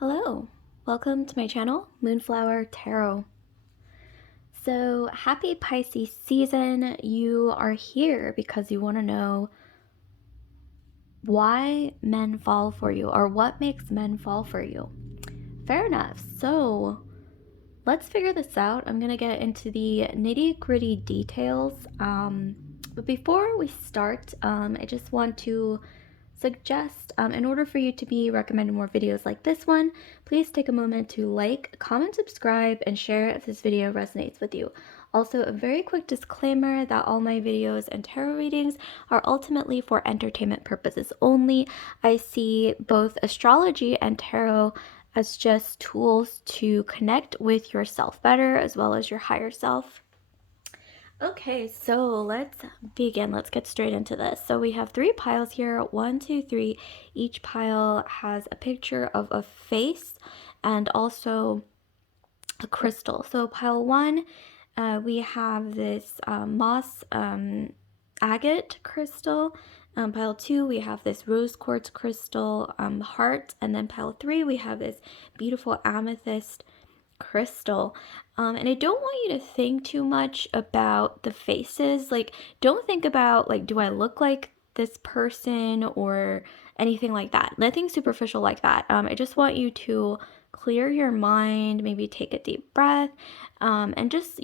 Hello, welcome to my channel, Moonflower Tarot. So happy Pisces season. You are here because you want to know why men fall for you or what makes men fall for you. Fair enough. So let's figure this out. I'm going to get into the nitty-gritty details. But before we start, I just want to suggest, in order for you to be recommended more videos like this one, please take a moment to like, comment, subscribe, and share if this video resonates with you. Also, a very quick disclaimer that all my videos and tarot readings are ultimately for entertainment purposes only. I see both astrology and tarot as just tools to connect with yourself better as well as your higher self. Okay, so let's begin. Let's get straight into this. So we have 3 piles here, 1, 2, 3. Each pile has a picture of a face and also a crystal. So pile 1, we have this moss agate crystal. Pile 2, we have this rose quartz crystal heart. And then pile 3, we have this beautiful amethyst crystal. And I don't want you to think too much about the faces. Like, don't think about, like, do I look like this person or anything like that. Nothing superficial like that. I just want you to clear your mind, maybe take a deep breath, and just,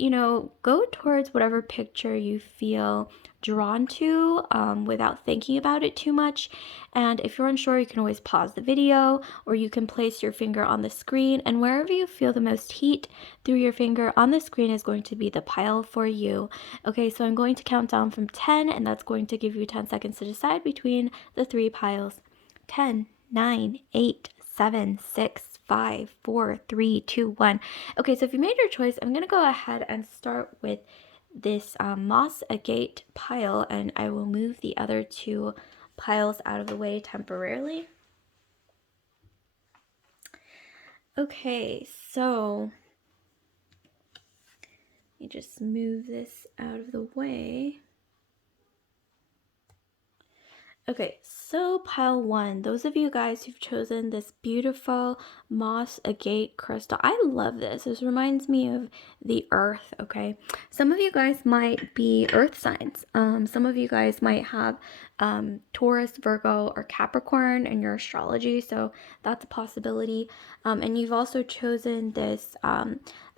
go towards whatever picture you feel drawn to without thinking about it too much. And if you're unsure, you can always pause the video, or you can place your finger on the screen, and wherever you feel the most heat through your finger on the screen is going to be the pile for you. Okay, so I'm going to count down from 10, and that's going to give you 10 seconds to decide between the 3 piles. 10, 9, 8, 7, 6, 5, 4, 3, 2, 1. Okay, so if you made your choice, I'm going to go ahead and start with this moss agate pile, and I will move the other 2 piles out of the way temporarily. Okay, so let me just move this out of the way. Okay, so pile 1, those of you guys who've chosen this beautiful moss agate crystal, I love this. This reminds me of the earth, okay? Some of you guys might be earth signs. Some of you guys might have Taurus, Virgo, or Capricorn in your astrology, so that's a possibility. And you've also chosen this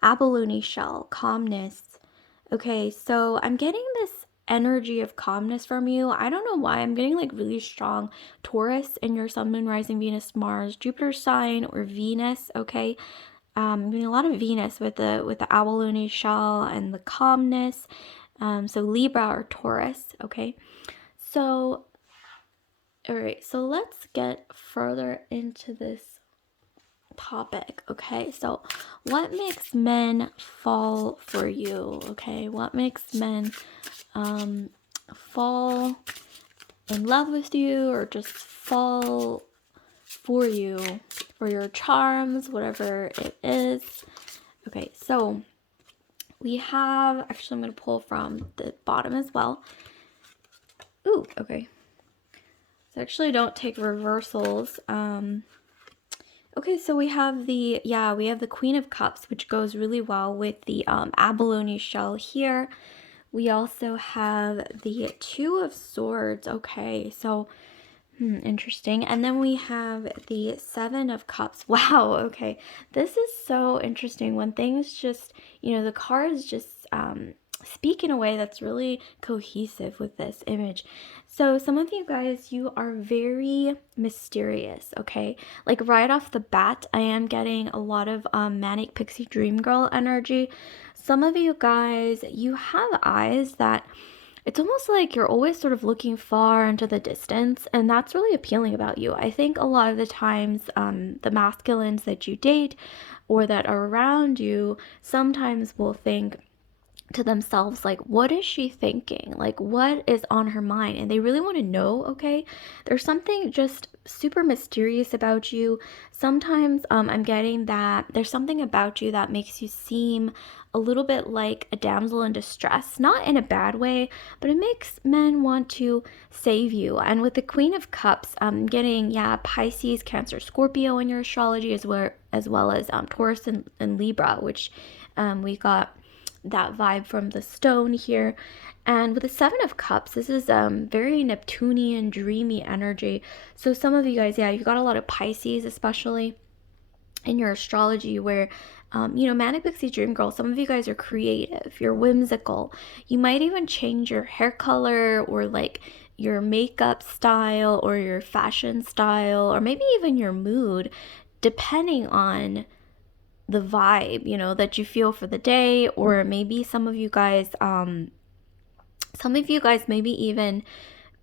abalone shell, calmness. Okay, so I'm getting this energy of calmness from you. I don't know why. I'm getting like really strong Taurus in your Sun, Moon, Rising, Venus, Mars, Jupiter sign, or Venus. Okay, I'm getting a lot of Venus with the abalone shell and the calmness. So Libra or Taurus. Okay, so all right. So let's get further into this topic. Okay, so what makes men fall for you? Okay, what makes men fall in love with you, or just fall for you, for your charms, whatever it is. Okay, so we have, actually I'm going to pull from the bottom as well. Ooh, okay. So actually don't take reversals. Okay, so we have the Queen of Cups, which goes really well with the abalone shell here. We also have the 2 of Swords. Okay, so interesting. And then we have the 7 of Cups. Wow, okay. This is so interesting when things just, the cards just speak in a way that's really cohesive with this image. So some of you guys, you are very mysterious, okay? Like right off the bat, I am getting a lot of manic pixie dream girl energy. Some of you guys, you have eyes that it's almost like you're always sort of looking far into the distance, and that's really appealing about you. I think a lot of the times the masculines that you date or that are around you sometimes will think to themselves, like, what is she thinking, like what is on her mind, and they really want to know. Okay, there's something just super mysterious about you. Sometimes I'm getting that there's something about you that makes you seem a little bit like a damsel in distress, not in a bad way, but it makes men want to save you. And with the Queen of Cups, I'm getting, yeah, Pisces, Cancer, Scorpio in your astrology, as well as Taurus and Libra, which we got that vibe from the stone here. And with the Seven of Cups, this is very Neptunian, dreamy energy. So some of you guys, yeah, you've got a lot of Pisces, especially in your astrology, where Manic Pixie Dream Girl, some of you guys are creative, you're whimsical. You might even change your hair color, or like your makeup style, or your fashion style, or maybe even your mood, depending on the vibe, that you feel for the day. Or maybe some of you guys, maybe even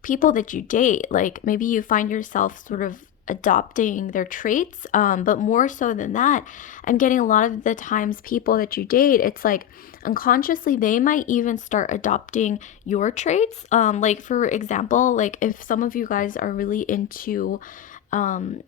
people that you date, like maybe you find yourself sort of adopting their traits. But more so than that, I'm getting a lot of the times people that you date, it's like unconsciously they might even start adopting your traits. Like for example, like if some of you guys are really into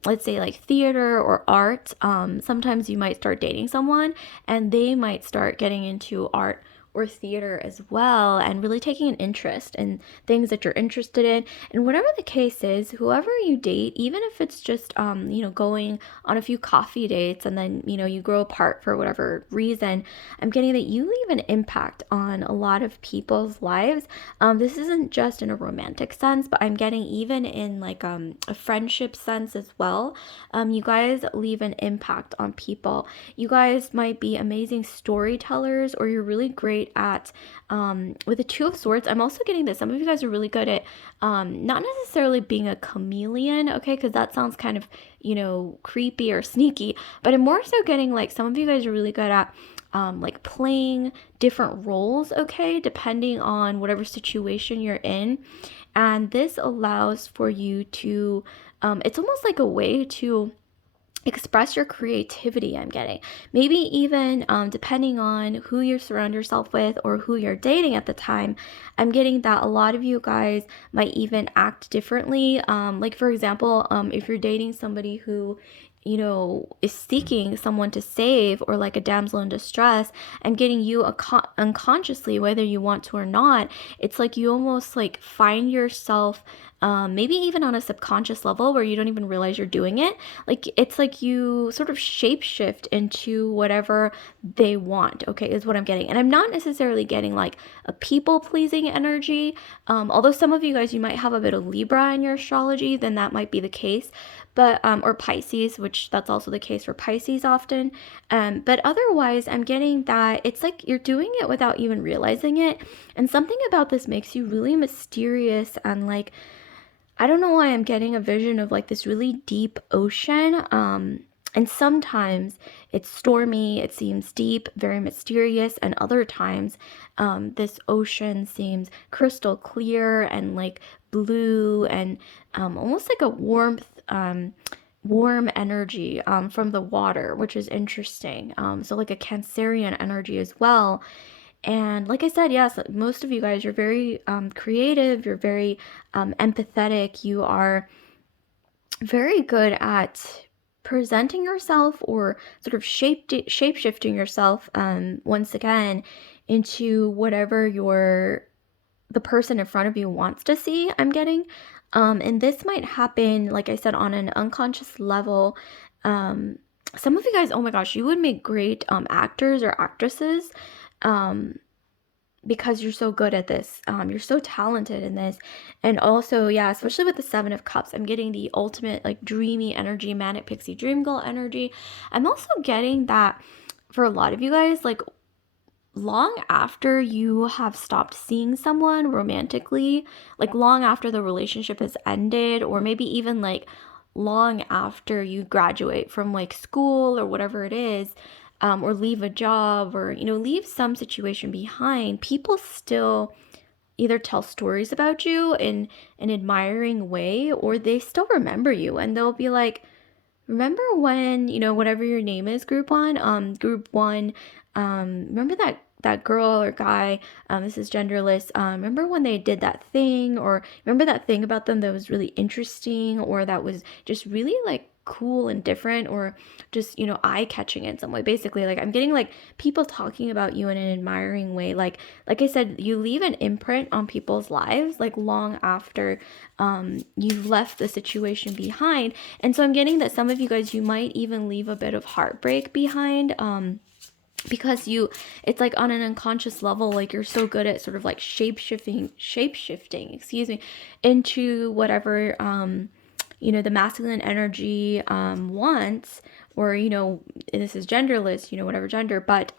let's say like theater or art, sometimes you might start dating someone and they might start getting into art or theater as well, and really taking an interest in things that you're interested in. And whatever the case is, whoever you date, even if it's just going on a few coffee dates and then you grow apart for whatever reason, I'm getting that you leave an impact on a lot of people's lives. This isn't just in a romantic sense, but I'm getting even in like a friendship sense as well. You guys leave an impact on people. You guys might be amazing storytellers, or you're really great at with the Two of Swords. I'm also getting that some of you guys are really good at not necessarily being a chameleon, okay, because that sounds kind of creepy or sneaky, but I'm more so getting like some of you guys are really good at like playing different roles, okay, depending on whatever situation you're in. And this allows for you to it's almost like a way to express your creativity. I'm getting maybe even depending on who you surround yourself with or who you're dating at the time. I'm getting that a lot of you guys might even act differently. Like for example, if you're dating somebody who is seeking someone to save, or like a damsel in distress, and getting you unconsciously, whether you want to or not, it's like you almost like find yourself maybe even on a subconscious level where you don't even realize you're doing it. Like it's like you sort of shapeshift into whatever they want, okay, is what I'm getting. And I'm not necessarily getting like a people pleasing energy. Although some of you guys, you might have a bit of Libra in your astrology, then that might be the case. But or Pisces, which that's also the case for Pisces often. But otherwise, I'm getting that it's like you're doing it without even realizing it. And something about this makes you really mysterious, and like I don't know why I'm getting a vision of like this really deep ocean. And sometimes it's stormy, it seems deep, very mysterious, and other times this ocean seems crystal clear and like blue, and almost like a warm energy from the water, which is interesting. So like a Cancerian energy as well. And like I said, yes, most of you guys, you're very creative, you're very empathetic, you are very good at presenting yourself, or sort of shape-shifting yourself once again into whatever the person in front of you wants to see, I'm getting. And this might happen, like I said, on an unconscious level. Some of you guys, oh my gosh, you would make great actors or actresses. Because you're so good at this. You're so talented in this. And also, yeah, especially with the Seven of Cups, I'm getting the ultimate like dreamy energy, manic pixie dream girl energy. I'm also getting that for a lot of you guys, like long after you have stopped seeing someone romantically, like long after the relationship has ended, or maybe even like long after you graduate from like school or whatever it is, or leave a job, or leave some situation behind, people still either tell stories about you in an admiring way, or they still remember you, and they'll be like, remember when whatever your name is, group one, remember that girl or guy, this is genderless, remember when they did that thing, or remember that thing about them that was really interesting, or that was just really like cool and different, or just, eye-catching in some way. Basically, like, I'm getting like people talking about you in an admiring way. Like I said, you leave an imprint on people's lives like long after you've left the situation behind. And so I'm getting that some of you guys, you might even leave a bit of heartbreak behind, because it's like on an unconscious level, like you're so good at sort of like shape shifting, excuse me, into whatever the masculine energy wants, or this is genderless, whatever gender, but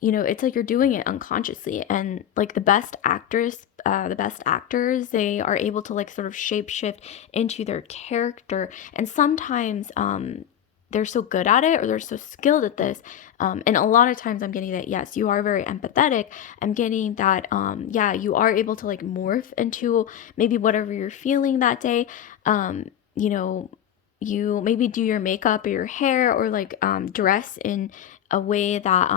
it's like you're doing it unconsciously. And like the best actors, they are able to like sort of shape shift into their character. And sometimes they're so good at it, or they're so skilled at this, and a lot of times I'm getting that, yes, you are very empathetic. I'm getting that you are able to like morph into maybe whatever you're feeling that day. You maybe do your makeup or your hair, or like dress in a way that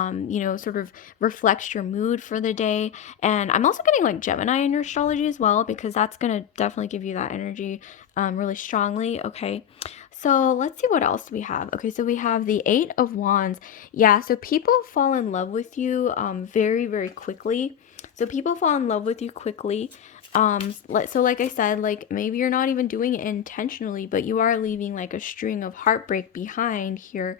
sort of reflects your mood for the day. And I'm also getting like Gemini in your astrology as well, because that's gonna definitely give you that energy really strongly. Okay, so let's see what else we have. Okay, so we have the Eight of Wands. Yeah, so people fall in love with you very, very quickly. So people fall in love with you quickly. So like I said, like maybe you're not even doing it intentionally, but you are leaving like a string of heartbreak behind here.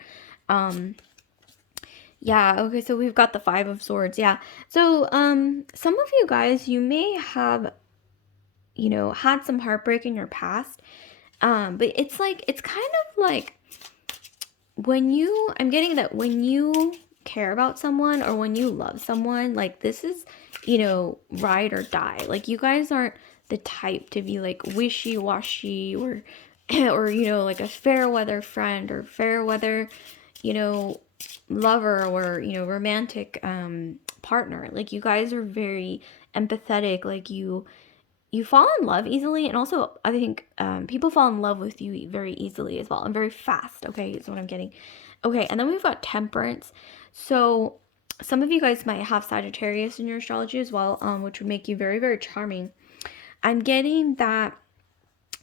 Yeah, okay, so we've got the Five of Swords. Yeah. So some of you guys, you may have had some heartbreak in your past. But it's kind of like I'm getting that when you care about someone, or when you love someone, like this is, ride or die. Like you guys aren't the type to be like wishy-washy, or or like a fair weather friend, or fair weather, lover, or romantic partner. Like you guys are very empathetic. Like you fall in love easily, and also I think people fall in love with you very easily as well, and very fast. Okay, is what I'm getting. Okay, and then we've got Temperance. So some of you guys might have Sagittarius in your astrology as well, which would make you very, very charming. I'm getting that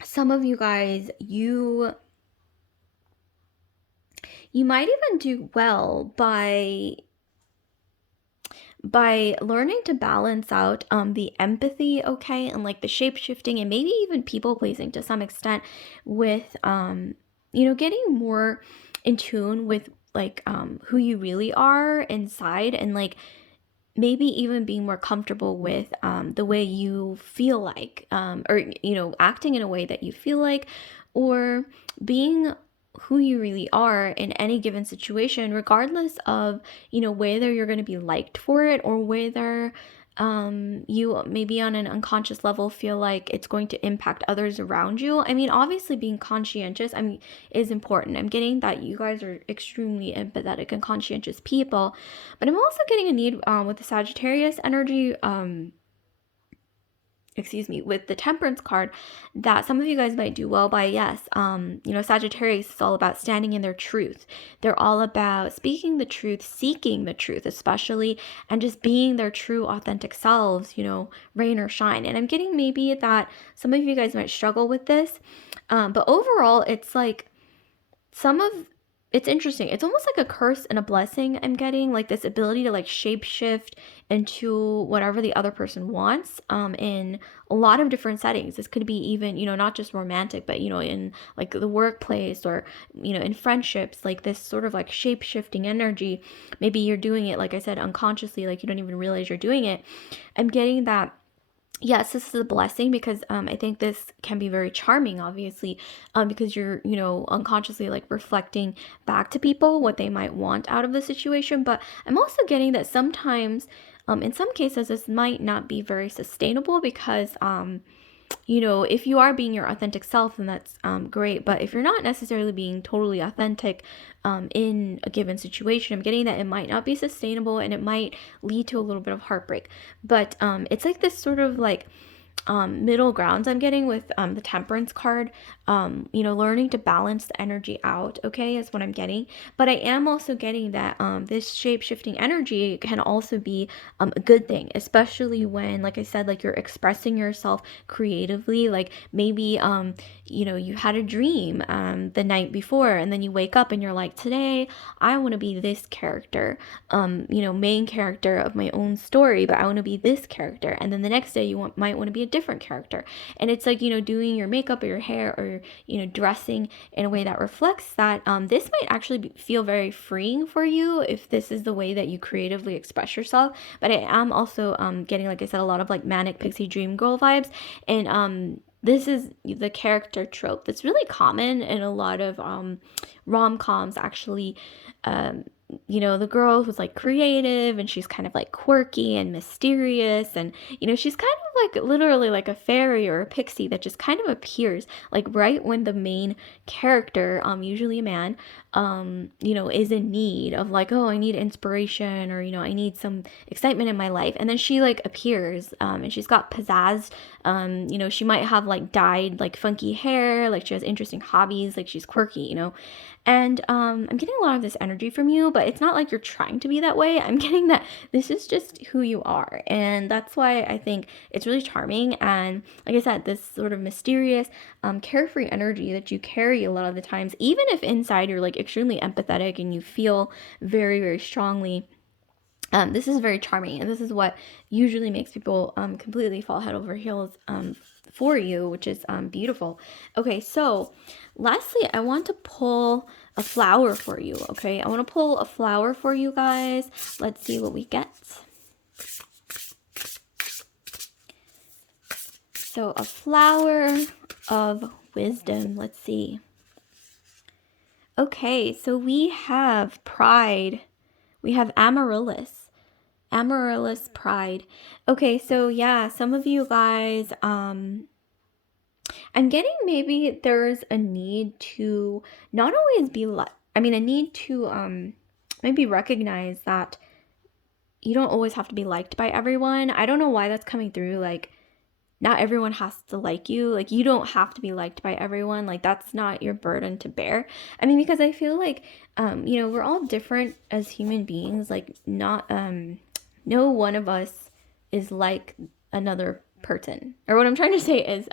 some of you guys, you might even do well by learning to balance out the empathy, okay, and like the shape shifting, and maybe even people pleasing to some extent, with getting more in tune with like who you really are inside, and like maybe even being more comfortable with the way you feel like, or acting in a way that you feel like, or being who you really are in any given situation, regardless of whether you're going to be liked for it, or whether you maybe on an unconscious level feel like it's going to impact others around you. I mean, obviously being conscientious, is important. I'm getting that you guys are extremely empathetic and conscientious people, but I'm also getting a need with the Sagittarius energy, with the Temperance card, that some of you guys might do well by. Yes, Sagittarius is all about standing in their truth. They're all about speaking the truth, seeking the truth especially, and just being their true authentic selves, rain or shine. And I'm getting maybe that some of you guys might struggle with this, but overall it's like it's interesting. It's almost like a curse and a blessing. I'm getting like this ability to like shape shift into whatever the other person wants, in a lot of different settings. This could be even, not just romantic, but in like the workplace, or in friendships, like this sort of like shape shifting energy. Maybe you're doing it, like I said, unconsciously, like you don't even realize you're doing it. I'm getting that, yes, this is a blessing, because I think this can be very charming, obviously, because you're, unconsciously like reflecting back to people what they might want out of the situation. But I'm also getting that sometimes, in some cases, this might not be very sustainable, because if you are being your authentic self, then that's great. But if you're not necessarily being totally authentic in a given situation, I'm getting that it might not be sustainable, and it might lead to a little bit of heartbreak. But it's like this sort of like middle grounds I'm getting with the temperance card. Learning to balance the energy out, okay, is what I'm getting. But I am also getting that this shape-shifting energy can also be a good thing, especially when, like I said, like you're expressing yourself creatively. Like maybe you had a dream the night before, and then you wake up and you're like, today I want to be this character, main character of my own story, but I want to be this character. And then the next day might want to be a different character. And it's like, doing your makeup or your hair, or, dressing in a way that reflects that. This might actually feel very freeing for you if this is the way that you creatively express yourself. But I am also getting, like I said, a lot of like manic pixie dream girl vibes. And this is the character trope that's really common in a lot of rom-coms, actually. The girl who's like creative, and she's kind of like quirky and mysterious, and she's kind of like literally like a fairy or a pixie that just kind of appears like right when the main character, usually a man, is in need of like, oh, I need inspiration, or I need some excitement in my life, and then she like appears, and she's got pizzazz. She might have like dyed like funky hair, like she has interesting hobbies, like she's quirky. And I'm getting a lot of this energy from you, but it's not like you're trying to be that way. I'm getting that this is just who you are. And that's why I think it's really charming. And like I said, this sort of mysterious, carefree energy that you carry a lot of the times, even if inside you're like extremely empathetic and you feel very, very strongly. This is very charming, and this is what usually makes people completely fall head over heels for you, which is beautiful. Okay, so lastly, I want to pull a flower for you, okay? I want to pull a flower for you guys. Let's see what we get. So a flower of wisdom. Let's see. Okay, so we have pride. We have amaryllis. Amaryllis pride. Okay, so yeah, some of you guys, I'm getting maybe there's a need to not always be a need to maybe recognize that you don't always have to be liked by everyone. I don't know why that's coming through. Like, not everyone has to like you. Like, you don't have to be liked by everyone. Like, that's not your burden to bear. Because I feel like we're all different as human beings. Like, not no one of us is like another person. Or what I'm trying to say is,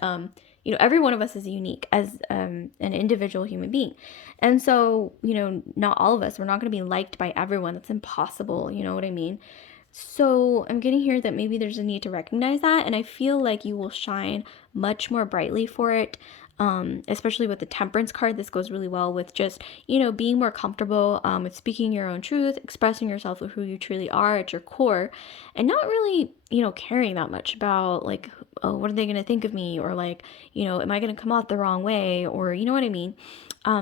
every one of us is unique as an individual human being. And so, not all of us, we're not going to be liked by everyone. That's impossible. You know what I mean? So I'm getting here that maybe there's a need to recognize that. And I feel like you will shine much more brightly for it. Especially with the temperance card, this goes really well with just, being more comfortable with speaking your own truth, expressing yourself with who you truly are at your core, and not really, caring that much about like, oh, what are they going to think of me? Or like, am I going to come out the wrong way? Or, you know what I mean?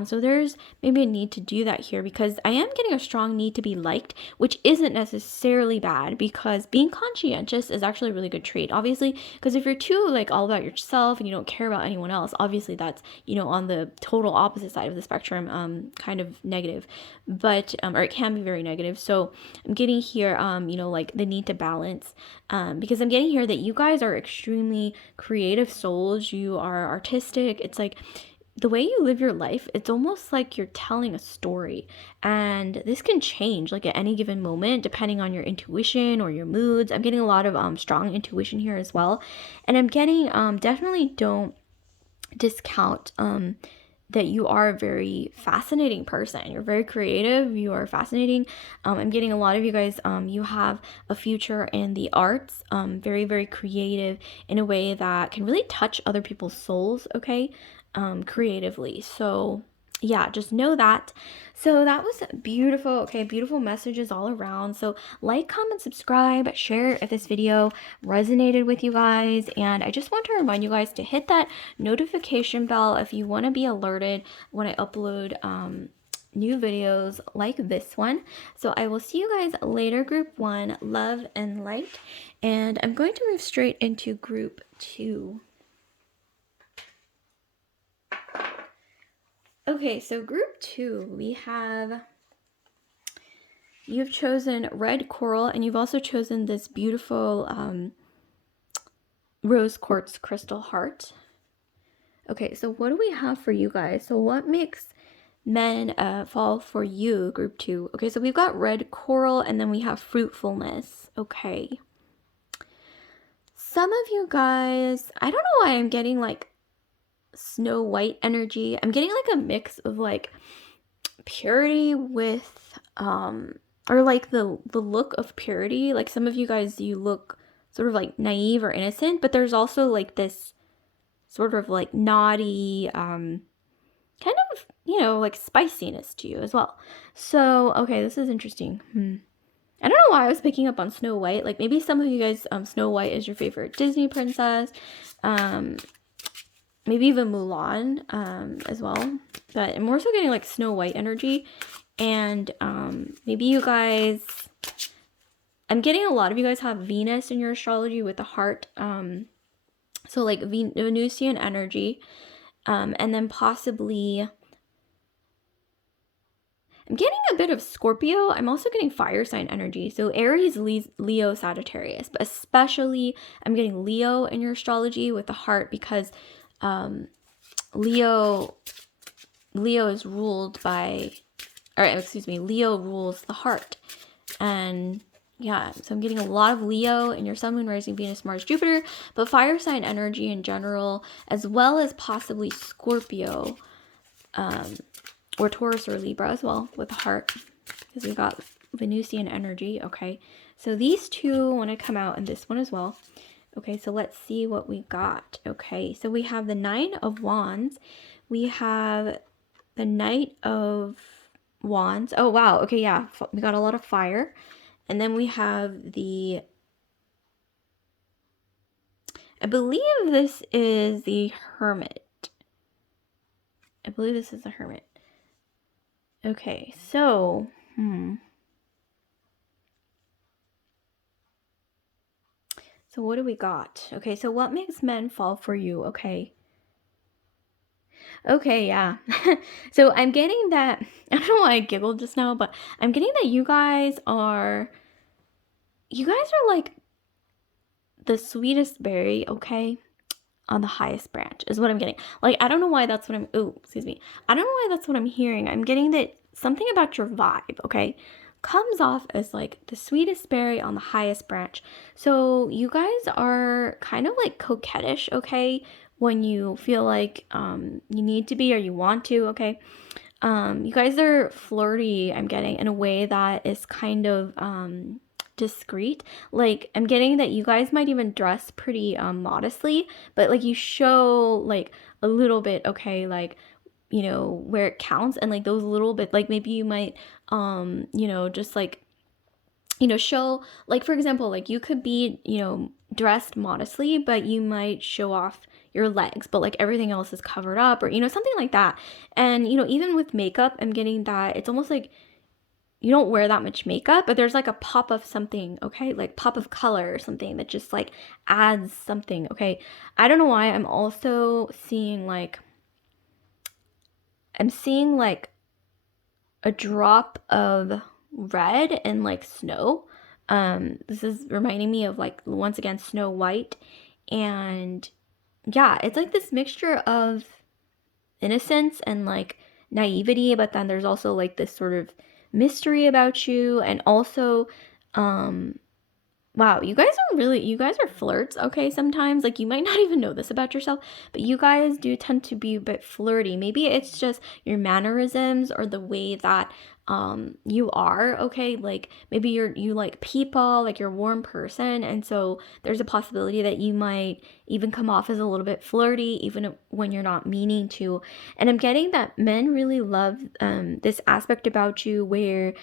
So there's maybe a need to do that here, because I am getting a strong need to be liked, which isn't necessarily bad, because being conscientious is actually a really good trait, obviously, because if you're too like all about yourself and you don't care about anyone else, obviously that's, on the total opposite side of the spectrum, kind of negative, but, or it can be very negative. So I'm getting here, like the need to balance, because I'm getting here that you guys are extremely creative souls. You are artistic. It's like, the way you live your life, it's almost like you're telling a story, and this can change like at any given moment depending on your intuition or your moods. I'm getting a lot of strong intuition here as well, and I'm getting definitely don't discount that you are a very fascinating person. You're very creative. You are fascinating. I'm getting a lot of you guys, you have a future in the arts, very, very creative in a way that can really touch other people's souls, okay, creatively. So yeah, just know that. So that was beautiful. Okay, beautiful messages all around. So like, comment, subscribe, share if this video resonated with you guys. And I just want to remind you guys to hit that notification bell if you want to be alerted when I upload new videos like this one. So I will see you guys later, group 1. Love and light. And I'm going to move straight into group 2. Okay, so group 2, we have, you've chosen red coral, and you've also chosen this beautiful rose quartz crystal heart. Okay, so what do we have for you guys? So what makes men fall for you, group 2? Okay, so we've got red coral, and then we have fruitfulness. Okay. Some of you guys, I don't know why I'm getting like Snow White energy. I'm getting like a mix of like purity with or like the look of purity. Like some of you guys, you look sort of like naive or innocent, but there's also like this sort of like naughty kind of, you know, like spiciness to you as well. So okay, this is interesting. I don't know why I was picking up on Snow White. Like maybe some of you guys, Snow White is your favorite Disney princess. Maybe even Mulan as well. But I'm more so getting like Snow White energy. And maybe you guys, I'm getting a lot of you guys have Venus in your astrology with the heart. So like Venusian energy. And then possibly, I'm getting a bit of Scorpio. I'm also getting fire sign energy. So Aries, Leo, Sagittarius. But especially, I'm getting Leo in your astrology with the heart because Leo is ruled by, or excuse me, Leo rules the heart. And yeah, so I'm getting a lot of Leo in your Sun, Moon, Rising, Venus, Mars, Jupiter, but fire sign energy in general, as well as possibly Scorpio, or Taurus or Libra as well with the heart, because we got Venusian energy. Okay, so these two want to come out, and this one as well. Okay, so let's see what we got. Okay, so we have the Nine of Wands. We have the Knight of Wands. Oh, wow. Okay, yeah. We got a lot of fire. And then we have the, I believe this is the Hermit. I believe this is the Hermit. Okay, so, So what do we got? Okay, so what makes men fall for you? Okay. Okay, yeah. So I'm getting that, I don't know why I giggled just now, but I'm getting that you guys are like the sweetest berry, okay, on the highest branch is what I'm getting. Like, I don't know why that's what I'm, excuse me. I don't know why that's what I'm hearing. I'm getting that something about your vibe, okay, comes off as like the sweetest berry on the highest branch. So you guys are kind of like coquettish, okay, when you feel like you need to be or you want to, okay. You guys are flirty, I'm getting, in a way that is kind of discreet. Like, I'm getting that you guys might even dress pretty modestly, but like you show like a little bit, okay, like, you know, where it counts, and like those little bit, like maybe you might you know, just like, you know, show, like, for example, like you could be, you know, dressed modestly, but you might show off your legs, but like everything else is covered up, or, you know, something like that. And, you know, even with makeup, I'm getting that it's almost like you don't wear that much makeup, but there's like a pop of something, okay? Like pop of color or something that just like adds something, okay? I don't know why I'm also seeing like, I'm seeing like a drop of red and like snow. This is reminding me of like, once again, Snow White. And yeah, it's like this mixture of innocence and like naivety, but then there's also like this sort of mystery about you. And also, wow, you guys are flirts, okay, sometimes. Like, you might not even know this about yourself, but you guys do tend to be a bit flirty. Maybe it's just your mannerisms or the way that you are, okay? Like, maybe you like people, like you're a warm person, and so there's a possibility that you might even come off as a little bit flirty, even when you're not meaning to. And I'm getting that men really love this aspect about you where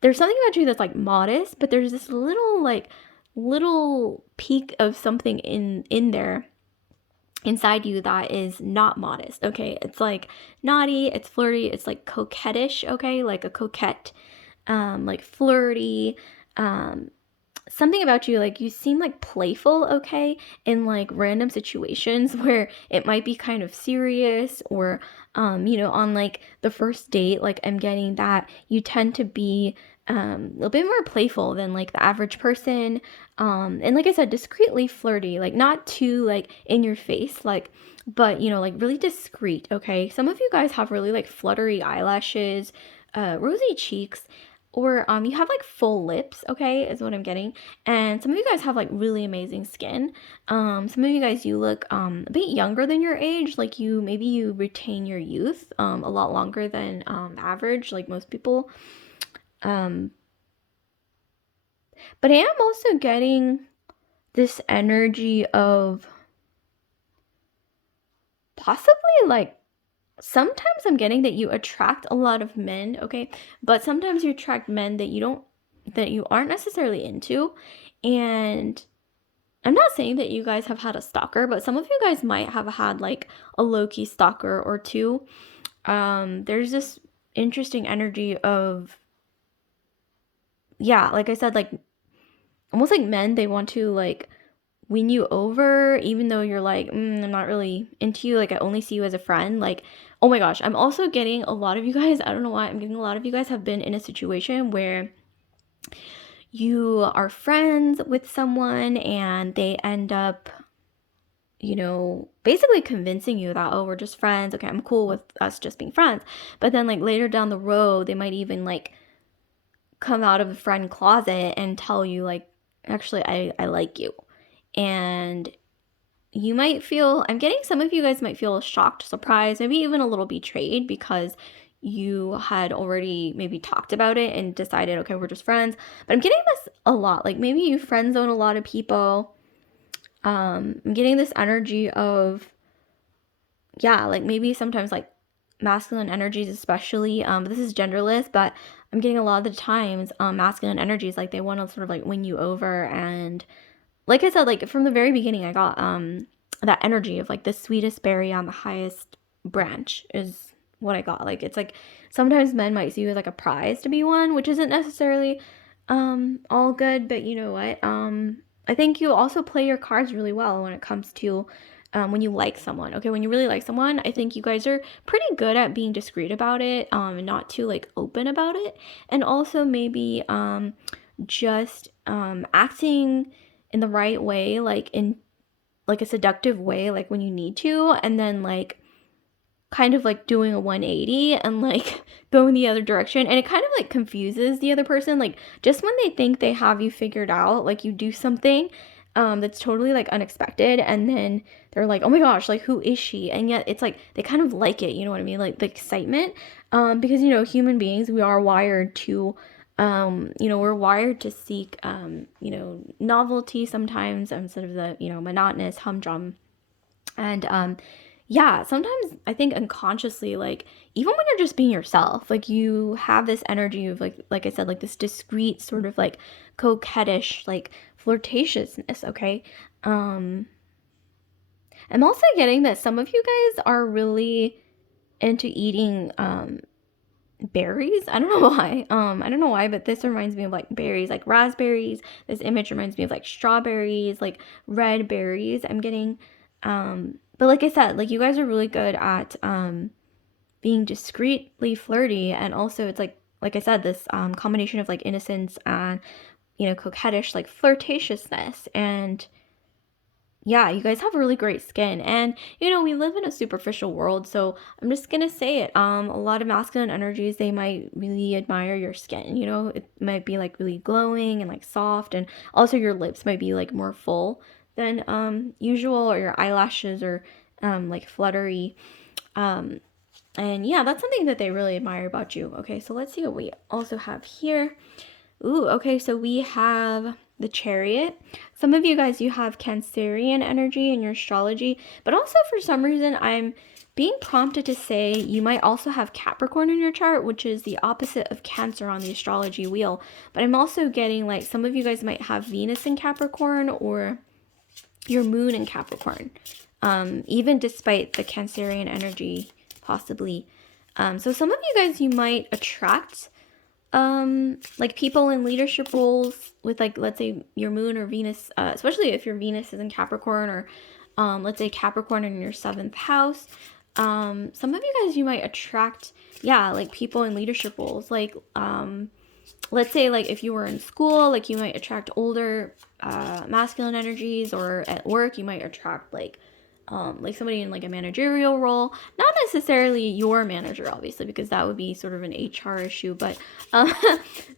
there's something about you that's like modest, but there's this little peak of something in there inside you that is not modest, okay? It's like naughty, it's flirty, it's like coquettish, okay? Like a coquette, like flirty, something about you, like you seem like playful, okay, in like random situations where it might be kind of serious, or you know, on like the first date, like I'm getting that you tend to be a little bit more playful than like the average person. And like I said, discreetly flirty, like not too like in your face, like, but you know, like really discreet. Okay. Some of you guys have really like fluttery eyelashes, rosy cheeks, or you have like full lips, okay, is what I'm getting. And some of you guys have like really amazing skin. Some of you guys, you look a bit younger than your age, like maybe you retain your youth a lot longer than average, like most people. um but I am also getting this energy of possibly like, sometimes I'm getting that you attract a lot of men, okay? But sometimes you attract men that you aren't necessarily into. And I'm not saying that you guys have had a stalker, but some of you guys might have had like a low-key stalker or two. There's this interesting energy of, yeah, like I said, like almost like men, they want to like win you over, even though you're like, I'm not really into you, like I only see you as a friend. Like, oh my gosh, I'm also getting a lot of you guys, I don't know why, I'm getting a lot of you guys have been in a situation where you are friends with someone and they end up, basically convincing you that, oh, we're just friends, okay, I'm cool with us just being friends. But then like later down the road, they might even like come out of the friend closet and tell you like, actually, I like you. And you might feel, I'm getting some of you guys might feel shocked, surprised, maybe even a little betrayed because you had already maybe talked about it and decided, okay, we're just friends. But I'm getting this a lot. Like maybe you friend zone a lot of people. I'm getting this energy of, yeah, like maybe sometimes like masculine energies, especially, this is genderless, but I'm getting a lot of the times, masculine energies, like they want to sort of like win you over. And like I said, like from the very beginning, I got that energy of like the sweetest berry on the highest branch is what I got. Like it's like sometimes men might see you as like a prize to be won, which isn't necessarily all good, but you know what? I think you also play your cards really well when it comes to when you like someone. Okay, when you really like someone, I think you guys are pretty good at being discreet about it, and not too like open about it, and also maybe just acting in the right way, like in like a seductive way, like when you need to, and then like kind of like doing a 180 and like going the other direction. And it kind of like confuses the other person. Like just when they think they have you figured out, like you do something that's totally like unexpected, and then they're like, oh my gosh, like who is she? And yet it's like they kind of like it, you know what I mean? Like the excitement. Because human beings, we are wired to we're wired to seek novelty sometimes instead of the monotonous humdrum. And yeah, sometimes I think unconsciously, like even when you're just being yourself, like you have this energy of like I said, like this discreet sort of like coquettish, like flirtatiousness. Okay. um I'm also getting that some of you guys are really into eating berries. I don't know why. I don't know why, but this reminds me of like berries, like raspberries. This image reminds me of like strawberries, like red berries. I'm getting but like I said, like you guys are really good at being discreetly flirty, and also it's like I said, this combination of like innocence and coquettish like flirtatiousness. And yeah, you guys have really great skin. And we live in a superficial world, so I'm just gonna say it. A lot of masculine energies, they might really admire your skin. It might be like really glowing and like soft, and also your lips might be like more full than usual, or your eyelashes are like fluttery. Um and yeah, that's something that they really admire about you. Okay, so let's see what we also have here. Ooh, okay, so we have the Chariot. Some of you guys, you have Cancerian energy in your astrology, but also for some reason, I'm being prompted to say you might also have Capricorn in your chart, which is the opposite of Cancer on the astrology wheel. But I'm also getting like some of you guys might have Venus in Capricorn or your moon in Capricorn, even despite the Cancerian energy, possibly. So some of you guys, you might attract like people in leadership roles with like, let's say your moon or Venus, especially if your Venus is in Capricorn, or let's say Capricorn in your 7th house. Some of you guys, you might attract, yeah, like people in leadership roles, like let's say like if you were in school, like you might attract older masculine energies, or at work you might attract like somebody in like a managerial role, not necessarily your manager obviously, because that would be sort of an HR issue, but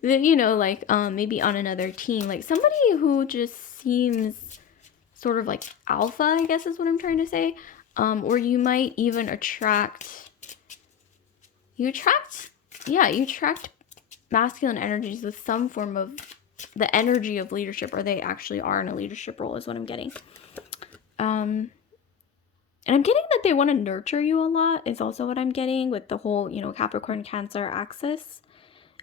you know, like maybe on another team, like somebody who just seems sort of like alpha, I guess is what I'm trying to say. Or you might even attract masculine energies with some form of the energy of leadership, or they actually are in a leadership role, is what I'm getting. And I'm getting that they want to nurture you a lot, is also what I'm getting with the whole, you know, Capricorn Cancer axis.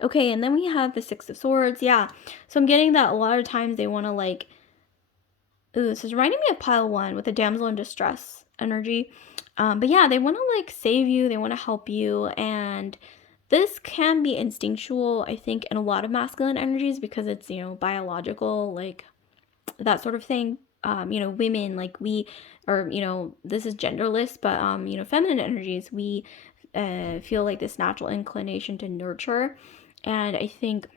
Okay, and then we have the Six of Swords. Yeah, so I'm getting that a lot of times they want to like, ooh, this is reminding me of pile 1 with the damsel in distress energy. But yeah, they want to like save you, they want to help you, and this can be instinctual, I think, in a lot of masculine energies, because it's, you know, biological, like that sort of thing. You know, women, like we, or, you know, this is genderless, but, you know, feminine energies, we feel like this natural inclination to nurture. And I think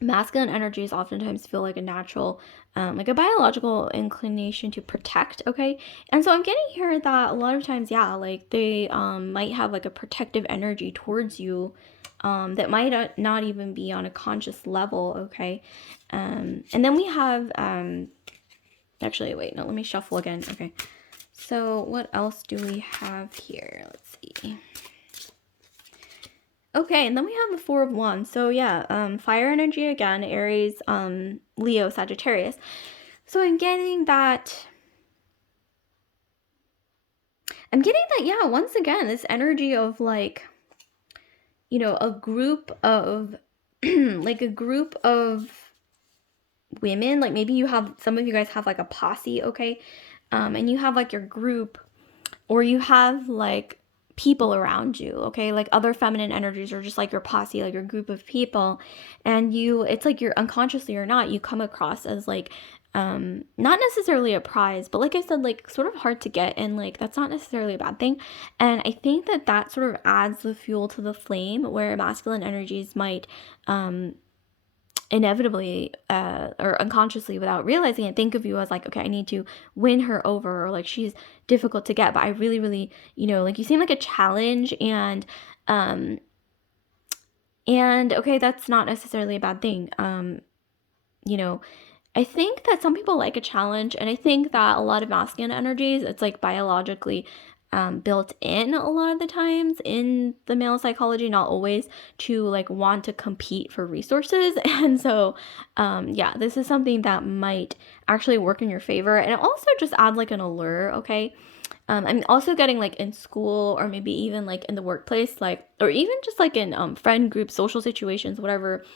masculine energies oftentimes feel like a natural, like a biological inclination to protect. Okay. And so I'm getting here that a lot of times, yeah, like they might have like a protective energy towards you, that might not even be on a conscious level. Okay. And then we have, actually, wait, no, let me shuffle again. Okay. So what else do we have here? Let's see. Okay, and then we have the Four of Wands. So yeah, fire energy again, Aries, Leo, Sagittarius. So I'm getting that, yeah, once again, this energy of like, you know, a group of, like a group of women, like maybe you have, some of you guys have like a posse, okay? And you have like your group, or you have like people around you, okay? Like other feminine energies, or just like your posse, like your group of people. And you, it's like you're unconsciously or not, you come across as like, not necessarily a prize, but like I said, like sort of hard to get, and like that's not necessarily a bad thing. And I think that that sort of adds the fuel to the flame, where masculine energies might inevitably or unconsciously, without realizing it, think of you as like, okay, I need to win her over, or like she's difficult to get, but I really, really, you know, like you seem like a challenge. And okay, that's not necessarily a bad thing. You know, I think that some people like a challenge, and I think that a lot of masculine energies, it's like biologically built in a lot of the times in the male psychology, not always, to like want to compete for resources. And so yeah, this is something that might actually work in your favor, and it also just add like an allure. Okay. I'm also getting like in school, or maybe even like in the workplace, like, or even just like in friend groups, social situations, whatever,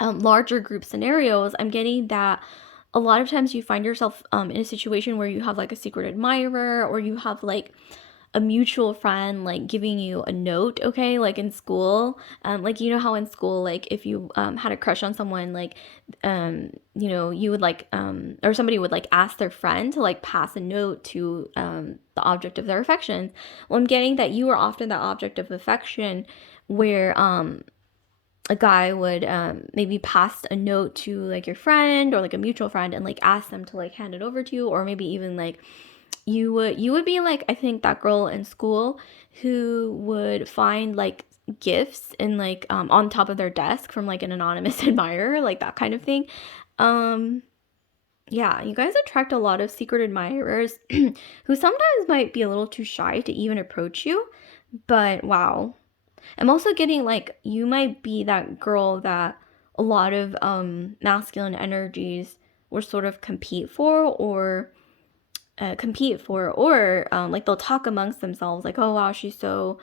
larger group scenarios. I'm getting that a lot of times you find yourself in a situation where you have like a secret admirer, or you have like a mutual friend like giving you a note. Okay, like in school, like you know how in school, like if you had a crush on someone, like you know, you would like or somebody would like ask their friend to like pass a note to the object of their affection. Well, I'm getting that you are often the object of affection, where a guy would maybe pass a note to like your friend, or like a mutual friend, and like ask them to like hand it over to you. Or maybe even like you would be like, I think, that girl in school who would find like gifts in like on top of their desk from like an anonymous admirer, like that kind of thing. Yeah, you guys attract a lot of secret admirers who sometimes might be a little too shy to even approach you, but wow. I'm also getting like you might be that girl that a lot of masculine energies will sort of compete for, or like they'll talk amongst themselves, like, oh wow, she's so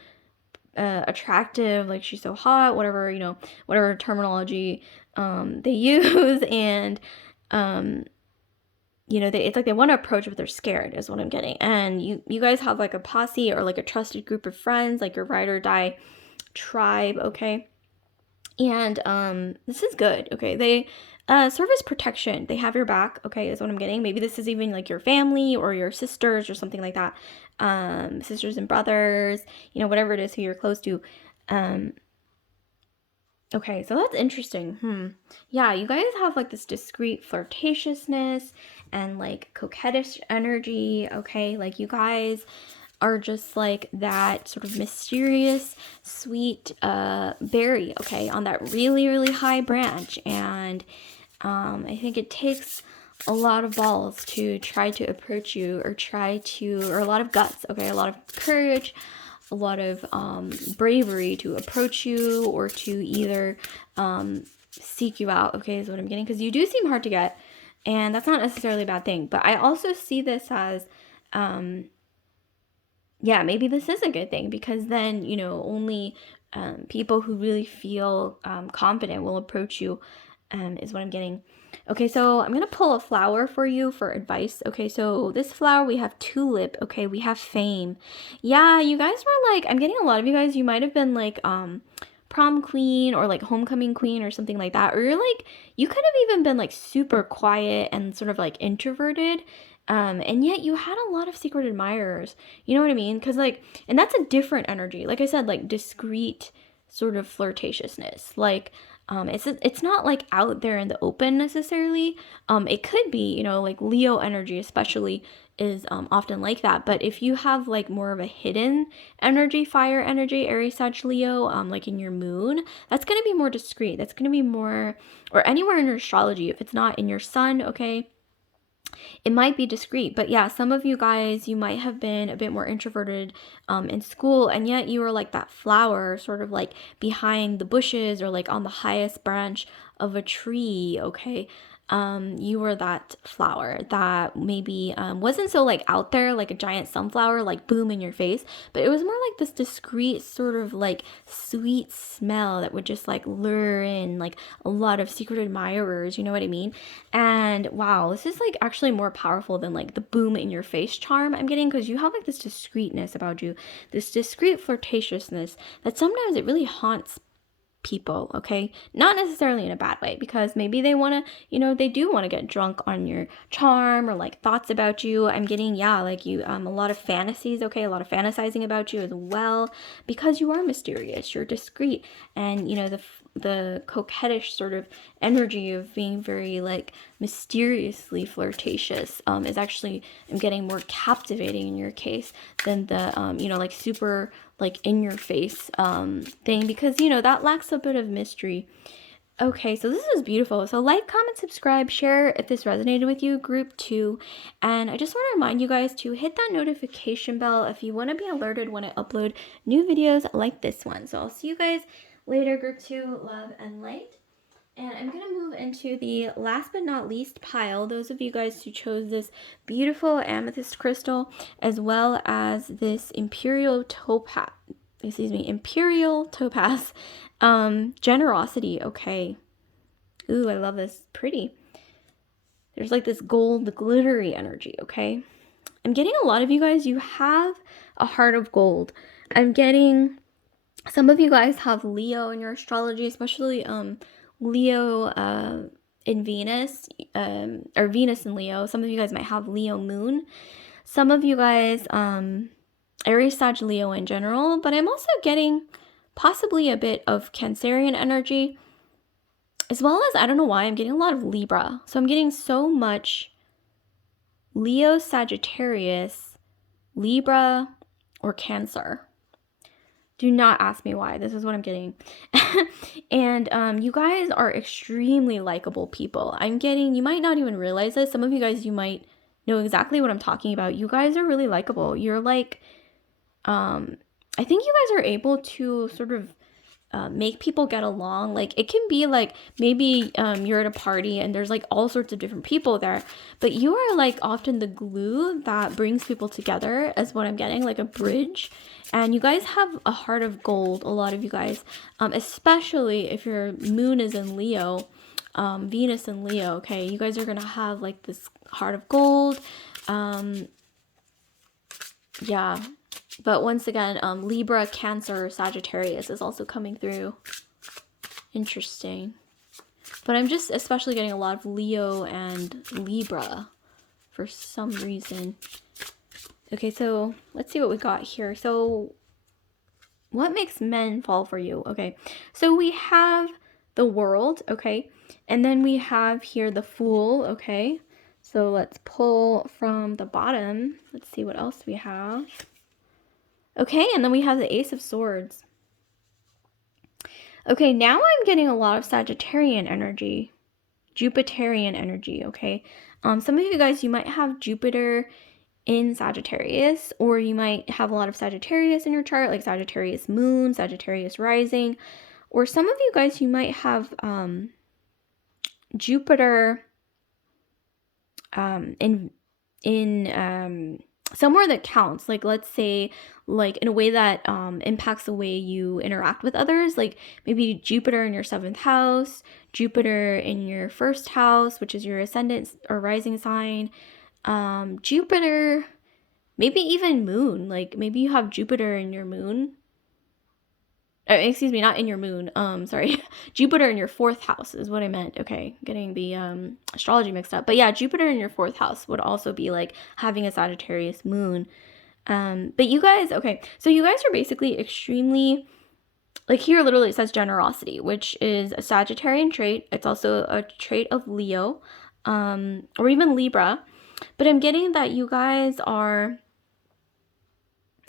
attractive, like she's so hot, whatever, you know, whatever terminology they use. And you know, it's like they want to approach, but they're scared, is what I'm getting. And you guys have like a posse, or like a trusted group of friends, like your ride or die tribe. Okay. And this is good. Okay, they serve as protection, they have your back. Okay, is what I'm getting. Maybe this is even like your family, or your sisters, or something like that. Sisters and brothers, you know, whatever it is who you're close to. Okay, so that's interesting. Yeah, you guys have like this discreet flirtatiousness and like coquettish energy. Okay, like you guys are just like that sort of mysterious, sweet berry, okay, on that really, really high branch. And I think it takes a lot of balls to try to approach you, or a lot of guts, okay, a lot of courage, a lot of bravery to approach you, or to either seek you out, okay, is what I'm getting, because you do seem hard to get, and that's not necessarily a bad thing. But I also see this as yeah, maybe this is a good thing, because then, only people who really feel confident will approach you, is what I'm getting. Okay, so I'm going to pull a flower for you for advice. Okay, so this flower, we have tulip. Okay, we have fame. Yeah, you guys were like, I'm getting a lot of you guys, you might have been like prom queen or like homecoming queen or something like that. Or you're like, you could have even been like super quiet and sort of like introverted. And yet you had a lot of secret admirers. You know what I mean? Because like, and that's a different energy. Like I said, like discreet sort of flirtatiousness. Like, it's not like out there in the open necessarily. It could be, like Leo energy especially is often like that. But if you have like more of a hidden energy, fire energy, Aries, Sag, Leo, like in your moon, that's going to be more discreet. That's going to be more, or anywhere in your astrology. If it's not in your sun, okay, it might be discreet. But yeah, some of you guys, you might have been a bit more introverted in school, and yet you were like that flower, sort of like behind the bushes or like on the highest branch of a tree, okay? You were that flower that maybe wasn't so like out there, like a giant sunflower, like boom in your face, but it was more like this discreet sort of like sweet smell that would just like lure in like a lot of secret admirers, you know what I mean? And wow, this is like actually more powerful than like the boom in your face charm I'm getting, because you have like this discreetness about you, this discreet flirtatiousness that sometimes it really haunts people, okay? Not necessarily in a bad way, because maybe they want to, they do want to get drunk on your charm or like thoughts about you. I'm getting, yeah, like you, a lot of fantasies, okay? A lot of fantasizing about you as well, because you are mysterious, you're discreet, and the coquettish sort of energy of being very like mysteriously flirtatious is actually, I'm getting, more captivating in your case than the like super like in your face thing, because that lacks a bit of mystery. Okay, so this is beautiful. So like, comment, subscribe, share if this resonated with you, group 2. And I just want to remind you guys to hit that notification bell if you want to be alerted when I upload new videos like this one. So I'll see you guys later, group 2. Love and light. And I'm going to move into the last but not least pile. Those of you guys who chose this beautiful amethyst crystal, as well as this imperial topaz, generosity. Okay. Ooh, I love this. Pretty. There's like this gold glittery energy. Okay. I'm getting a lot of you guys, you have a heart of gold. I'm getting, some of you guys have Leo in your astrology, especially Leo in Venus, or Venus in Leo. Some of you guys might have Leo moon. Some of you guys, Aries, Sag, Leo in general. But I'm also getting possibly a bit of Cancerian energy, as well as, I don't know why, I'm getting a lot of Libra. So I'm getting so much Leo, Sagittarius, Libra, or Cancer. Do not ask me why. This is what I'm getting. And you guys are extremely likable people. I'm getting, you might not even realize this. Some of you guys, you might know exactly what I'm talking about. You guys are really likable. You're like, I think you guys are able to sort of make people get along. Like, it can be like, maybe you're at a party and there's like all sorts of different people there, but you are like often the glue that brings people together, is what I'm getting, like a bridge. And you guys have a heart of gold, a lot of you guys, especially if your moon is in Leo, Venus in Leo, okay? You guys are gonna have like this heart of gold. Yeah. But once again, Libra, Cancer, Sagittarius is also coming through. Interesting. But I'm just especially getting a lot of Leo and Libra for some reason. Okay, so let's see what we got here. So what makes men fall for you? Okay, so we have the World, okay? And then we have here the Fool, okay? So let's pull from the bottom. Let's see what else we have. Okay, and then we have the Ace of Swords. Okay, now I'm getting a lot of Sagittarian energy. Jupiterian energy, okay? Some of you guys, you might have Jupiter in Sagittarius, or you might have a lot of Sagittarius in your chart, like Sagittarius moon, Sagittarius rising, or some of you guys, you might have Jupiter in somewhere that counts, like let's say like in a way that impacts the way you interact with others, like maybe Jupiter in your 7th house, Jupiter in your 1st house, which is your ascendant or rising sign, Jupiter, maybe even moon, like maybe you have Jupiter in your moon. Excuse me, not in your moon. Sorry, Jupiter in your 4th house is what I meant. Okay, getting the astrology mixed up. But yeah, Jupiter in your 4th house would also be like having a Sagittarius moon. But you guys, okay, so you guys are basically extremely, like here literally it says generosity, which is a Sagittarian trait. It's also a trait of Leo, or even Libra. But I'm getting that you guys are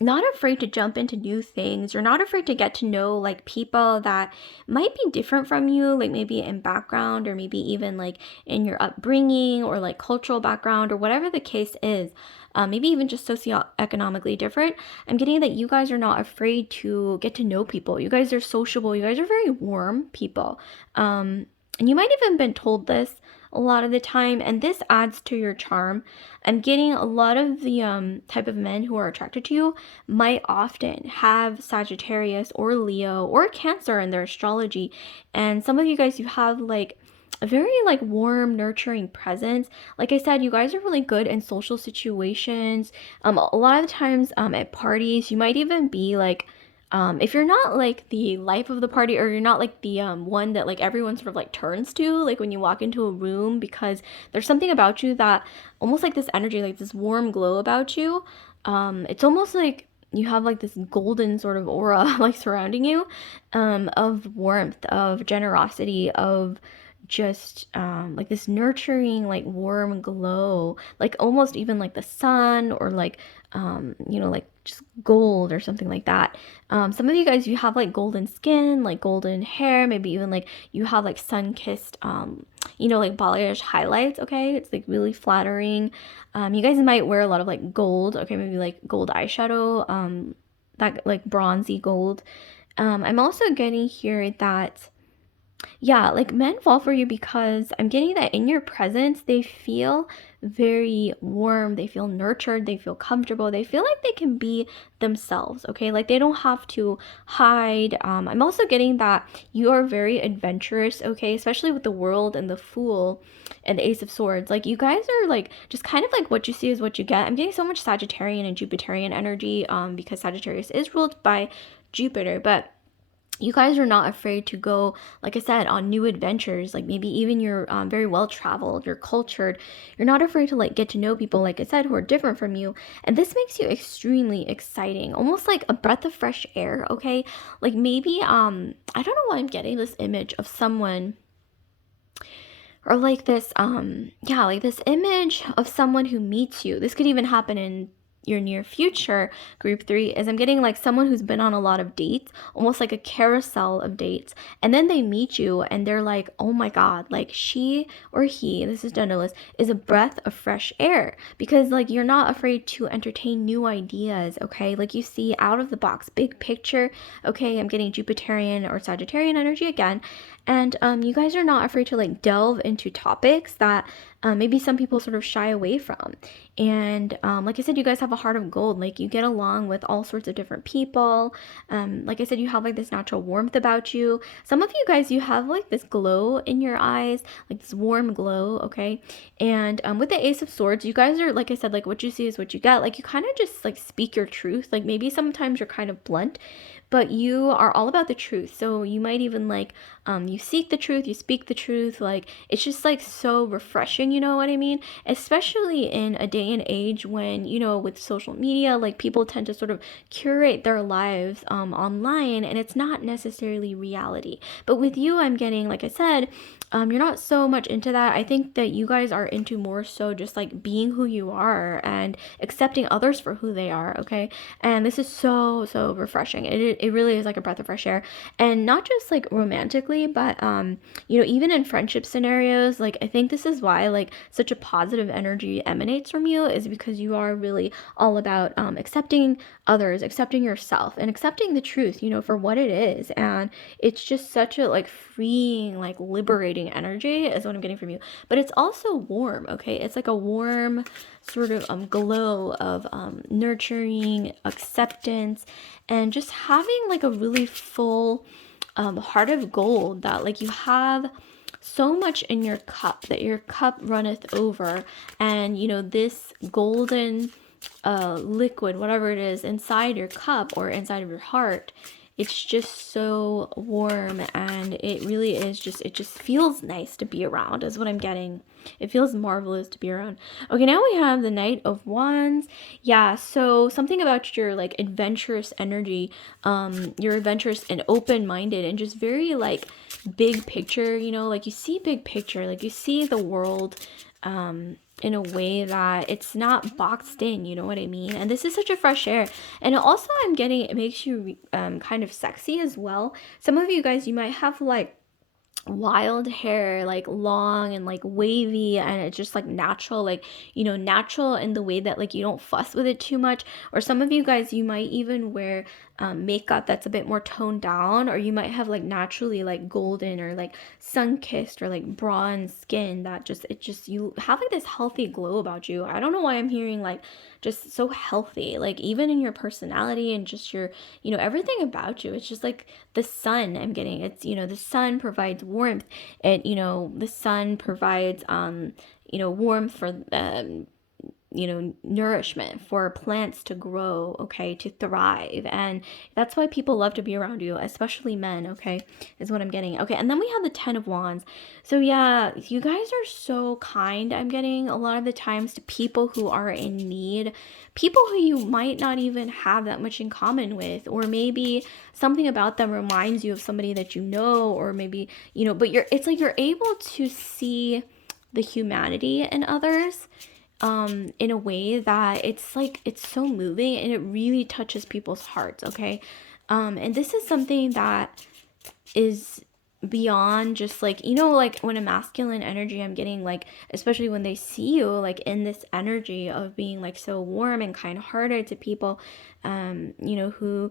not afraid to jump into new things. You're not afraid to get to know like people that might be different from you, like maybe in background or maybe even like in your upbringing or like cultural background or whatever the case is. Maybe even just socioeconomically different. I'm getting that you guys are not afraid to get to know people. You guys are sociable. You guys are very warm people. And you might have even been told this a lot of the time, and this adds to your charm. I'm getting a lot of the type of men who are attracted to you might often have Sagittarius or Leo or Cancer in their astrology, and some of you guys, you have like a very like warm, nurturing presence. Like I said, you guys are really good in social situations. A lot of the times at parties, you might even be like if you're not like the life of the party, or you're not like the one that like everyone sort of like turns to, like when you walk into a room, because there's something about you that almost like this energy, like this warm glow about you. It's almost like you have like this golden sort of aura like surrounding you, of warmth, of generosity, of just like this nurturing like warm glow, like almost even like the sun, or like like just gold or something like that. Some of you guys, you have like golden skin, like golden hair, maybe even like you have like sun-kissed like balayage highlights. Okay, it's like really flattering. You guys might wear a lot of like gold. Okay, maybe like gold eyeshadow, that like bronzy gold. I'm also getting here that yeah, like men fall for you because I'm getting that in your presence, they feel very warm, they feel nurtured, they feel comfortable, they feel like they can be themselves, okay? Like they don't have to hide. I'm also getting that you are very adventurous, okay? Especially with the World and the Fool and the Ace of Swords. Like you guys are like just kind of like what you see is what you get. I'm getting so much Sagittarian and Jupiterian energy because Sagittarius is ruled by Jupiter, but you guys are not afraid to go, like I said, on new adventures. Like maybe even you're very well traveled, you're cultured, you're not afraid to like get to know people, like I said, who are different from you. And this makes you extremely exciting, almost like a breath of fresh air. Okay, like maybe I don't know why I'm getting this image of someone, or like this yeah, like this image of someone who meets you. This could even happen in your near future. Group 3 is I'm getting like someone who's been on a lot of dates, almost like a carousel of dates, and then they meet you and they're like, oh my god, like she or he, this is genderless, is a breath of fresh air, because like you're not afraid to entertain new ideas. Okay, like you see out of the box, big picture. Okay, I'm getting Jupiterian or Sagittarian energy again, and you guys are not afraid to like delve into topics that maybe some people sort of shy away from. And like I said, you guys have a heart of gold. Like you get along with all sorts of different people. Like I said, you have like this natural warmth about you. Some of you guys, you have like this glow in your eyes, like this warm glow. Okay, and with the Ace of Swords, you guys are, like I said, like what you see is what you get. Like you kind of just like speak your truth. Like maybe sometimes you're kind of blunt, but you are all about the truth. So you might even like, you seek the truth, you speak the truth. Like, it's just like so refreshing, you know what I mean? Especially in a day and age when, with social media, like people tend to sort of curate their lives online, and it's not necessarily reality. But with you, I'm getting, like I said, you're not so much into that. I think that you guys are into more so just like being who you are and accepting others for who they are, okay? And this is so, so refreshing. It really is like a breath of fresh air. And not just like romantically, but even in friendship scenarios, like I think this is why like such a positive energy emanates from you, is because you are really all about accepting others, accepting yourself, and accepting the truth, for what it is. And it's just such a like freeing, like liberating energy is what I'm getting from you. But it's also warm, okay? It's like a warm sort of glow of nurturing, acceptance, and just having like a really full heart of gold, that like you have so much in your cup that your cup runneth over. And this golden liquid, whatever it is inside your cup or inside of your heart, it's just so warm, and it really is just, it just feels nice to be around, is what I'm getting. It feels marvelous to be around. Okay, now we have the Knight of Wands. Yeah, so something about your like adventurous energy, you're adventurous and open-minded and just very like big picture, like you see big picture, like you see the world in a way that it's not boxed in, you know what I mean? And this is such a fresh air. And also I'm getting, it makes you kind of sexy as well. Some of you guys, you might have like wild hair, like long and like wavy, and it's just like natural, like natural in the way that like you don't fuss with it too much. Or some of you guys, you might even wear makeup that's a bit more toned down, or you might have like naturally like golden or like sun-kissed or like bronze skin, that just, it just, you have like this healthy glow about you. I don't know why I'm hearing like just so healthy, like even in your personality and just your, everything about you. It's just like the sun I'm getting. It's, the sun provides warmth. The sun provides, warmth for nourishment for plants to grow, okay, to thrive. And that's why people love to be around you, especially men, okay, is what I'm getting. Okay, and then we have the Ten of Wands. So yeah, you guys are so kind, I'm getting, a lot of the times, to people who are in need, people who you might not even have that much in common with, or maybe something about them reminds you of somebody that you know, or maybe, but it's like you're able to see the humanity in others in a way that it's like, it's so moving and it really touches people's hearts, okay? And this is something that is beyond just like, like when a masculine energy, I'm getting like, especially when they see you like in this energy of being like so warm and kind-hearted to people, who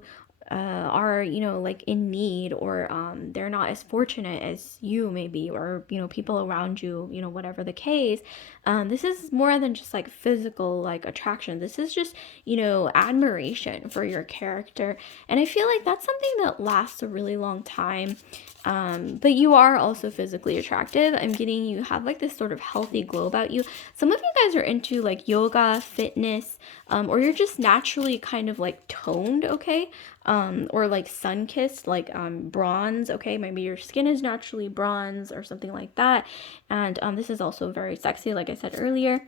are, like in need, or they're not as fortunate as you maybe, or, people around you, whatever the case. This is more than just like physical like attraction. This is just, admiration for your character. And I feel like that's something that lasts a really long time. But you are also physically attractive. I'm getting, you have like this sort of healthy glow about you. Some of you guys are into like yoga, fitness, or you're just naturally kind of like toned, okay? Or like sun-kissed, like bronze, okay? Maybe your skin is naturally bronze or something like that. And this is also very sexy, like I said earlier.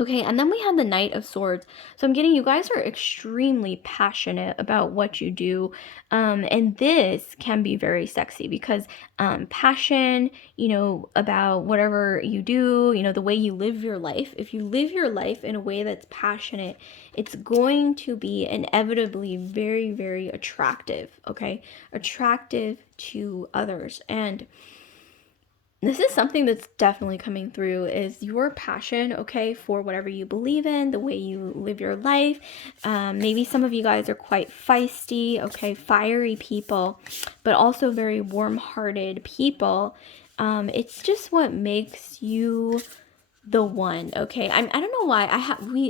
Okay, and then we have the Knight of Swords. So I'm getting, you guys are extremely passionate about what you do. And this can be very sexy because passion, about whatever you do, the way you live your life. If you live your life in a way that's passionate, it's going to be inevitably very, very attractive, okay? Attractive to others. And this is something that's definitely coming through, is your passion, okay, for whatever you believe in, the way you live your life. Maybe some of you guys are quite feisty, okay, fiery people, but also very warm-hearted people. It's just what makes you the one, okay? I don't know why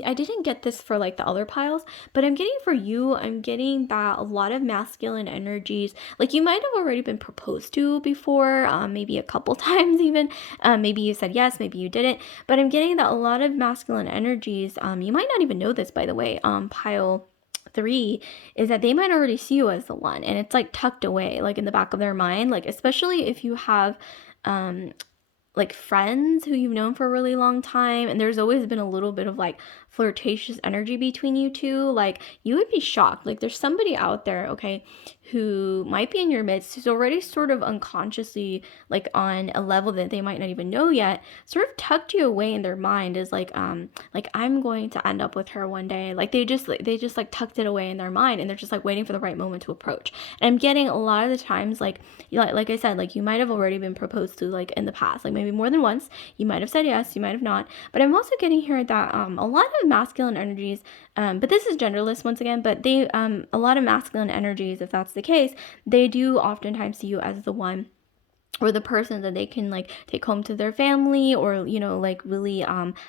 I didn't get this for like the other piles, but I'm getting for you, I'm getting that a lot of masculine energies, like you might have already been proposed to before, maybe a couple times even, maybe you said yes, maybe you didn't, but I'm getting that a lot of masculine energies, you might not even know this, by the way, pile 3 is that they might already see you as the one, and it's like tucked away, like in the back of their mind, like especially if you have um like friends who you've known for a really long time, and there's always been a little bit of like flirtatious energy between you two, like you would be shocked. Like there's somebody out there, okay, who might be in your midst, who's already sort of unconsciously, like on a level that they might not even know yet, sort of tucked you away in their mind as like I'm going to end up with her one day. Like they just like tucked it away in their mind, and they're just like waiting for the right moment to approach. And I'm getting a lot of the times, like like I said, like you might have already been proposed to, like in the past, like maybe more than once. You might have said yes, you might have not. But I'm also getting here that a lot of masculine energies, but this is genderless once again, but they a lot of masculine energies, if that's the case, they do oftentimes see you as the one or the person that they can like take home to their family, or like really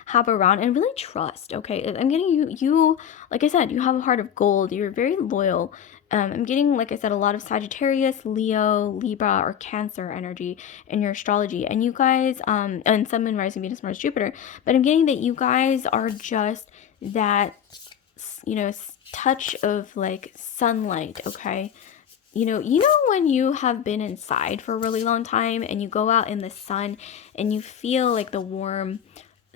have around and really trust. Okay, I'm getting you like I said, you have a heart of gold, you're very loyal. I'm getting, like I said, a lot of Sagittarius, Leo, Libra, or Cancer energy in your astrology, and you guys and Sun, Moon, Rising, Venus, Mars, Jupiter. But I'm getting that you guys are just that touch of like sunlight. Okay, you know when you have been inside for a really long time and you go out in the sun and you feel like the warm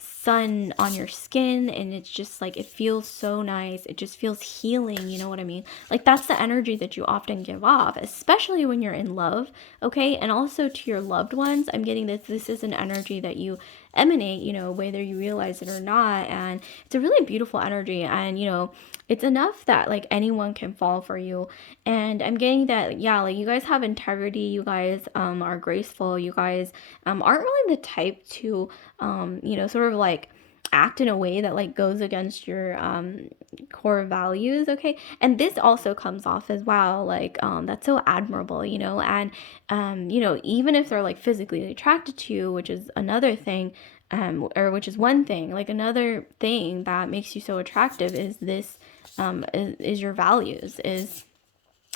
sun on your skin, and it's just like it feels so nice, it just feels healing, you know what I mean? Like that's the energy that you often give off, especially when you're in love. Okay, and also to your loved ones, I'm getting that this is an energy that you emanate, whether you realize it or not. And it's a really beautiful energy, and it's enough that like anyone can fall for you. And I'm getting that, yeah, like you guys have integrity, you guys are graceful, you guys aren't really the type to sort of like act in a way that like goes against your core values. Okay, and this also comes off as well, like that's so admirable, and even if they're like physically attracted to you, which is another thing, or which is one thing, like another thing that makes you so attractive is this is your values, is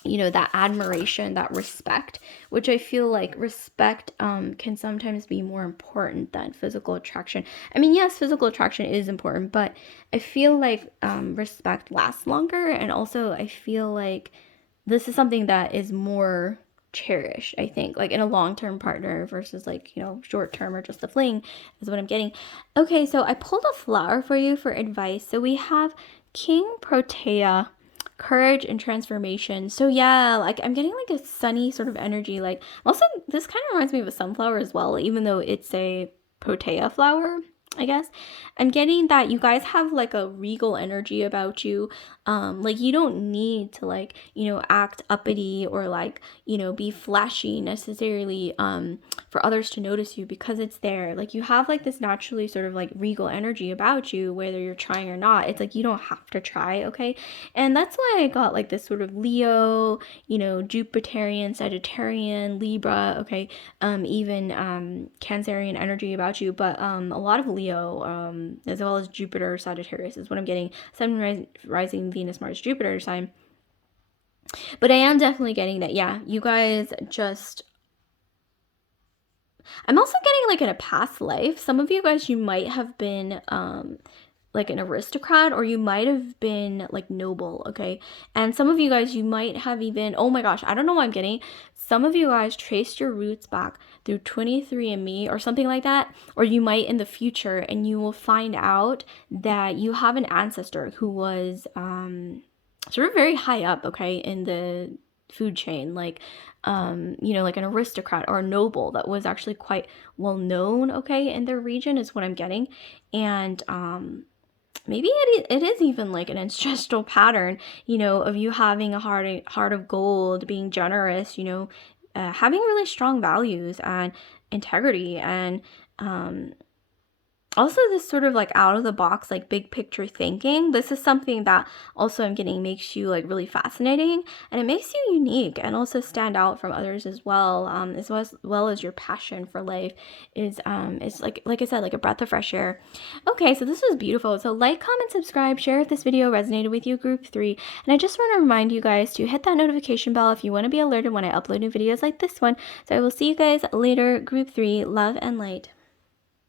that admiration, that respect, which I feel like respect can sometimes be more important than physical attraction. I mean, yes, physical attraction is important, but I feel like respect lasts longer. And also I feel like this is something that is more cherished, I think, like in a long-term partner versus like short-term or just a fling, is what I'm getting. Okay, so I pulled a flower for you for advice. So we have King Protea, courage and transformation. So yeah, like I'm getting like a sunny sort of energy. Like also this kind of reminds me of a sunflower as well, even though it's a protea flower, I guess. I'm getting that you guys have like a regal energy about you. Like you don't need to like act uppity or like be flashy necessarily for others to notice you, because it's there. Like you have like this naturally sort of like regal energy about you, whether you're trying or not. It's like you don't have to try. Okay, and that's why I got like this sort of Leo, Jupiterian, Sagittarian, Libra, okay, even Cancerian energy about you, but a lot of Leo, as well as Jupiter, Sagittarius is what I'm getting. Sun, rising, Venus, Mars, Jupiter sign. But I am definitely getting that, yeah, you guys just, I'm also getting like in a past life, some of you guys, you might have been like an aristocrat, or you might have been like noble. Okay, and some of you guys, you might have even, oh my gosh, I don't know what I'm getting, some of you guys traced your roots back through 23andMe or something like that, or you might in the future, and you will find out that you have an ancestor who was sort of very high up, okay, in the food chain, like like an aristocrat or a noble that was actually quite well known, okay, in their region, is what I'm getting. And maybe it is even like an ancestral pattern, of you having a heart of gold, being generous, having really strong values and integrity, and also this sort of like out of the box, like big picture thinking. This is something that also I'm getting makes you like really fascinating, and it makes you unique and also stand out from others as well, as well as your passion for life is like I said, like a breath of fresh air. Okay, so this was beautiful. So like, comment, subscribe, share if this video resonated with you, group 3. And I just want to remind you guys to hit that notification bell if you want to be alerted when I upload new videos like this one. So I will see you guys later, group 3. Love and light.